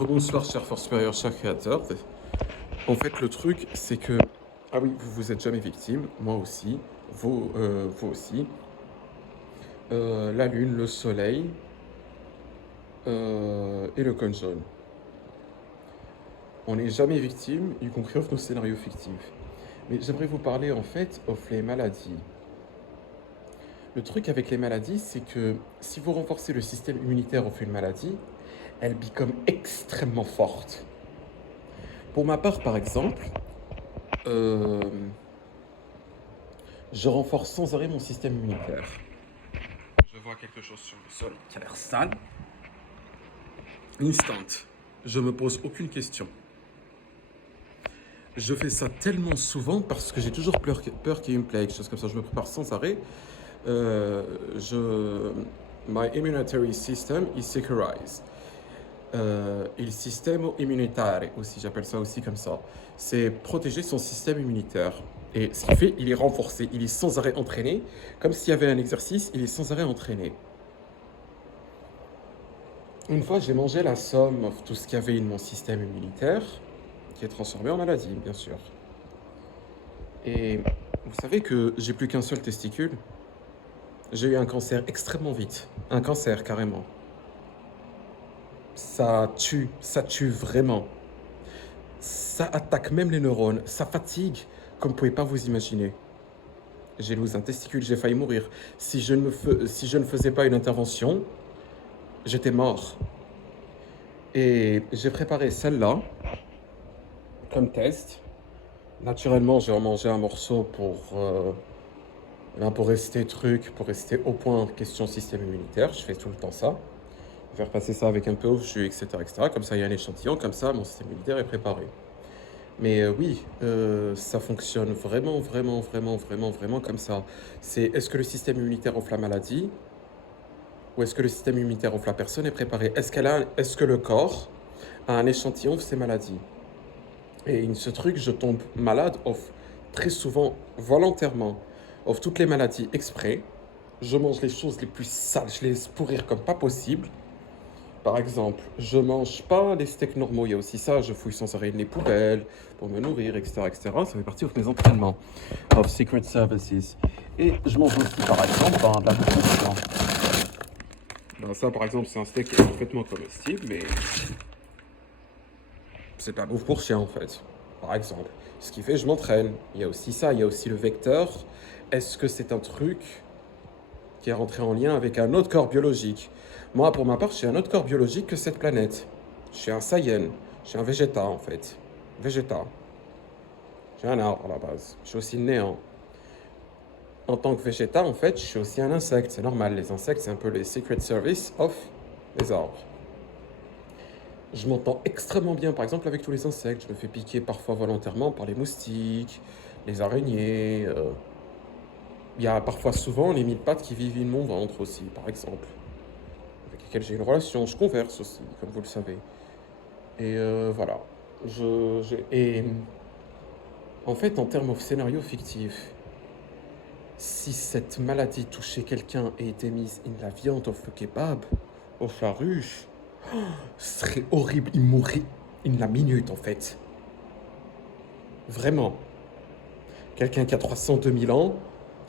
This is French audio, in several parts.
Rebonsoir, cher Force supérieur, cher créateur. En fait, le truc, c'est que, ah oui, vous êtes jamais victime, moi aussi, vous aussi. La lune, le soleil et le conjoint. On n'est jamais victime, y compris of nos scénarios fictifs. Mais j'aimerais vous parler en fait of les maladies. Le truc avec les maladies, c'est que si vous renforcez le système immunitaire of une maladie, elle become extrêmement forte. Pour ma part, par exemple, euh, je renforce sans arrêt mon système immunitaire. Je vois quelque chose sur le sol qui a l'air sale. Instant. Je me pose aucune question. Je fais ça tellement souvent parce que j'ai toujours peur qu'il y ait une plaie, quelque chose comme ça. Je me prépare sans arrêt. Euh, My immunitary system is securized. Il système immunitaire aussi, j'appelle ça aussi comme ça. C'est protéger son système immunitaire. Et ce qu'il fait, il est renforcé, il est sans arrêt entraîné. Comme s'il y avait un exercice, il est sans arrêt entraîné. Une fois, j'ai mangé la somme de tout ce qu'il y avait dans mon système immunitaire, qui est transformé en maladie, bien sûr. Et vous savez que j'ai plus qu'un seul testicule. J'ai eu un cancer extrêmement vite. Un cancer, carrément. Ça tue vraiment. Ça attaque même les neurones, ça fatigue comme vous ne pouvez pas vous imaginer. J'ai losé un testicule, j'ai failli mourir. Si je ne faisais pas une intervention, j'étais mort. Et j'ai préparé celle-là comme test. Naturellement, j'ai en mangé un morceau pour rester au point question système immunitaire. Je fais tout le temps ça. Faire passer ça avec un peu de jus, etc., etc. Comme ça, il y a un échantillon, comme ça, mon système immunitaire est préparé. Mais oui, ça fonctionne vraiment, vraiment, vraiment, vraiment, vraiment comme ça. C'est est-ce que le système immunitaire offre la maladie ou est-ce que le système immunitaire offre la personne est préparée? Est-ce que le corps a un échantillon de ces maladies? Et ce truc, je tombe malade très souvent volontairement of toutes les maladies exprès. Je mange les choses les plus sales, je les laisse pourrir comme pas possible. Par exemple, je mange pas les steaks normaux, il y a aussi ça, je fouille sans arrêt les poubelles pour me nourrir, etc., etc. Ça fait partie de mes entraînements of Secret Services. Et je mange aussi, par exemple, de la bouffe de chien. Ben, ça, par exemple, c'est un steak qui est parfaitement comestible, mais c'est de la bouffe pour chien, en fait. Par exemple. Ce qui fait, je m'entraîne. Il y a aussi ça, il y a aussi le vecteur. Est-ce que c'est un truc qui est rentré en lien avec un autre corps biologique? Moi, pour ma part, je suis un autre corps biologique que cette planète. Je suis un Saiyan. Je suis un Végéta, en fait. Végéta. Je suis un arbre, à la base. Je suis aussi le néant. En tant que Végéta, en fait, je suis aussi un insecte. C'est normal. Les insectes, c'est un peu les Secret Service of les arbres. Je m'entends extrêmement bien, par exemple, avec tous les insectes. Je me fais piquer parfois volontairement par les moustiques, les araignées. Il y a parfois souvent les 1000 pattes qui vivent in mon ventre aussi, par exemple, avec lesquels j'ai une relation, je converse aussi, comme vous le savez. Et voilà. Et en fait, en termes de scénario fictif, si cette maladie touchait quelqu'un et était mise in la viande, au le kebab, au faruche, ce serait horrible, il mourrait in la minute en fait. Vraiment. Quelqu'un qui a 302 000 ans,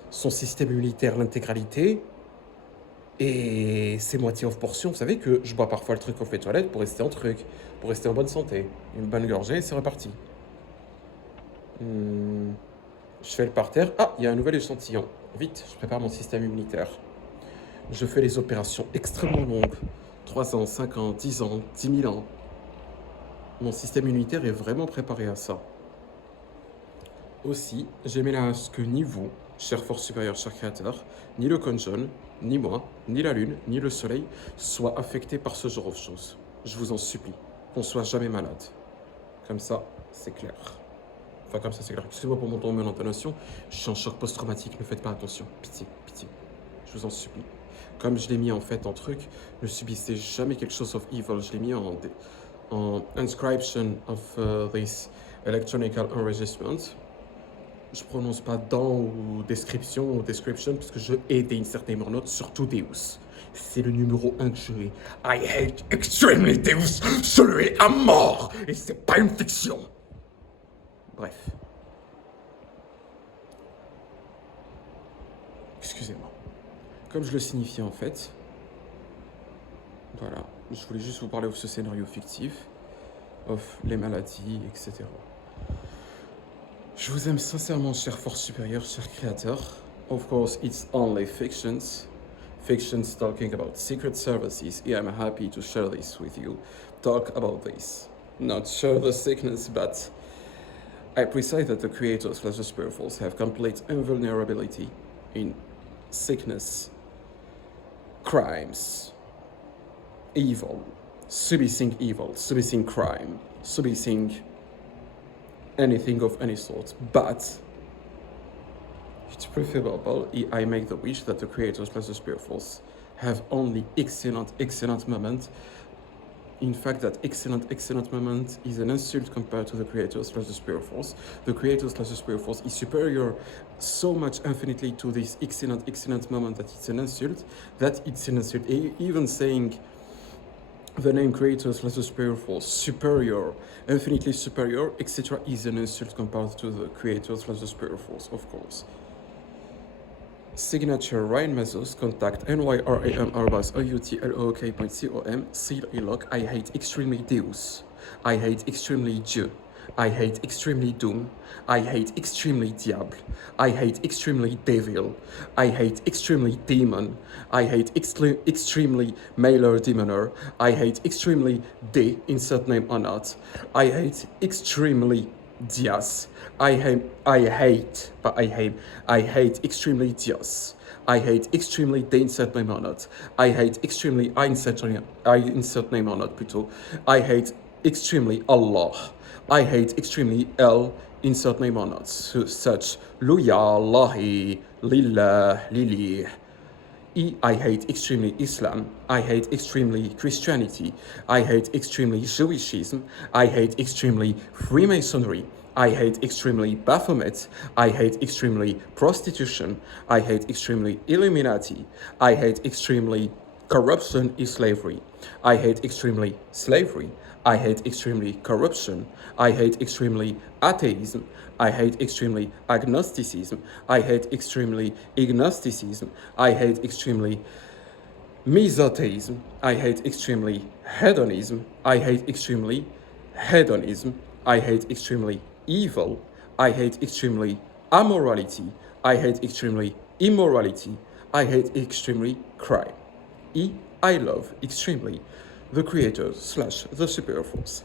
son système immunitaire, l'intégralité, et c'est moitié off portion. Vous savez que je bois parfois le truc off les toilettes pour rester pour rester en bonne santé. Une bonne gorgée et c'est reparti. Je fais le parterre. Ah, il y a un nouvel échantillon. Vite, je prépare mon système immunitaire. Je fais les opérations extrêmement longues. 3 ans, 5 ans, 10 ans, 10 000 ans. Mon système immunitaire est vraiment préparé à ça. Aussi, j'aménage que ni vous, cher force supérieure, cher créateur, ni le conjoint, ni moi, ni la lune, ni le soleil, soient affectés par ce genre de choses. Je vous en supplie, qu'on soit jamais malade. Comme ça, c'est clair. Enfin, comme ça, c'est clair. Excusez-moi pour mon ton de l'intonation, je suis en choc post-traumatique, ne faites pas attention. Pitié, pitié. Je vous en supplie. Comme je l'ai mis en fait en truc, ne subissez jamais quelque chose of evil. Je l'ai mis en inscription of this electronic enregistrement. Je prononce pas dans ou description parce que je hais des incertain notes, surtout Deus. C'est le numéro un que je hais. I hate extremely Deus. Je le hais à mort. Et c'est pas une fiction. Bref. Excusez-moi. Comme je le signifiais en fait, voilà, je voulais juste vous parler de ce scénario fictif, of les maladies, etc. Je vous aime sincèrement, cher Force supérieure, cher créateur. Of course, it's only fictions. Fictions talking about secret services. Yeah, I'm happy to share this with you. Talk about this. Not share the sickness, but I precise that the creators slash the spirit force have complete invulnerability in sickness, crimes, evil, subissing crime, subissing anything of any sort. But it's preferable I make the wish that the creators plus the spirit force have only excellent moment. In fact, that excellent moment is an insult compared to the creators plus the spirit force. The creators plus the spirit force is superior so much infinitely to this excellent moment that it's an insult. Even saying the name creators plus the spirit force superior, infinitely superior, etc. is an insult compared to the creators plus the spirit force, of course. Signature Ryan Mazos, contact nyram@outlook.com, seal eloc. I hate extremely Deus. I hate extremely Dieu. I hate extremely Doom. I hate extremely Diable. I hate extremely Devil. I hate extremely Demon. I hate extremely Mailer Demoner. I hate extremely D, insert name or not. I hate extremely Diaz. I hate extremely Diaz. I hate extremely the insert name or not. I hate extremely I insert name or not plutôt. I hate extremely Allah. I hate extremely L insert name or not. Such Luya, Lahi, Lillah, Lili. I hate extremely Islam. I hate extremely Christianity. I hate extremely Jewishism. I hate extremely Freemasonry. I hate extremely Baphomet. I hate extremely prostitution. I hate extremely Illuminati. I hate extremely corruption is slavery. I hate extremely slavery. I hate extremely corruption. I hate extremely atheism. I hate extremely agnosticism. I hate extremely agnosticism. I hate extremely mesotheism. I hate extremely hedonism. I hate extremely hedonism. I hate extremely evil. I hate extremely amorality. I hate extremely immorality. I hate extremely crime. I love extremely the creators slash the superior force.